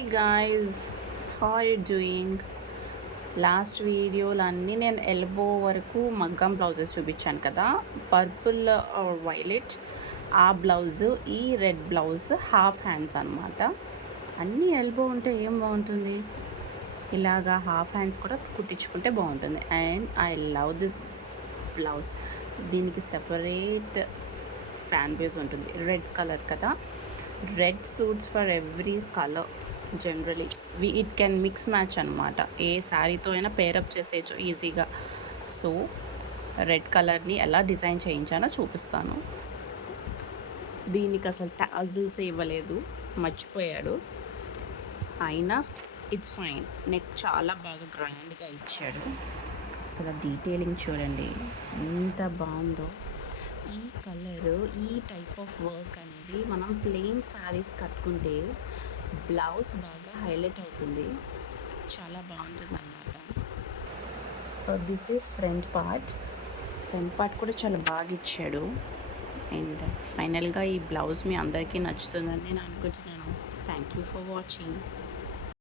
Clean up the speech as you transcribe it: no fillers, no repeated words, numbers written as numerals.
Hey guys, how are you doing? Last వీడియోలు అన్నీ నేను ఎల్బో వరకు మగ్గం బ్లౌజెస్ చూపించాను కదా, పర్పుల్ వైలెట్ ఆ బ్లౌజ్, ఈ రెడ్ బ్లౌజ్ హాఫ్ హ్యాండ్స్ అనమాట. అన్నీ ఎల్బో ఉంటే ఏం బాగుంటుంది, ఇలాగా హాఫ్ హ్యాండ్స్ కూడా కుట్టించుకుంటే బాగుంటుంది. And I love this blouse. దీనికి సెపరేట్ ఫ్యాన్ బేస్ ఉంటుంది. రెడ్ కలర్ కదా, red suits for every colour. Generally it can mix match అనమాట. ఏ శారీతో అయినా పేరప్ చేసేయచ్చు ఈజీగా. సో రెడ్ కలర్ని ఎలా డిజైన్ చేయించానో చూపిస్తాను. దీనికి అసలు టాజిల్స్ ఇవ్వలేదు, మర్చిపోయాడు. అయినా ఇట్స్ ఫైన్. నెక్ చాలా బాగా గ్రాండ్గా ఇచ్చాడు. అసలు డీటెయిలింగ్ చూడండి ఎంత బాగుందో. ఈ కలర్, ఈ టైప్ ఆఫ్ వర్క్ అనేది మనం ప్లెయిన్ శారీస్ కట్టుకుంటే బ్లౌజ్ బాగా హైలైట్ అవుతుంది, చాలా బాగుంటుంది అన్నమాట. దిస్ ఈజ్ ఫ్రంట్ పార్ట్ కూడా చాలా బాగా ఇచ్చాడు. అండ్ ఫైనల్గా ఈ బ్లౌజ్ మీ అందరికీ నచ్చుతుందని నేను అనుకుంటున్నాను. Thank you for watching.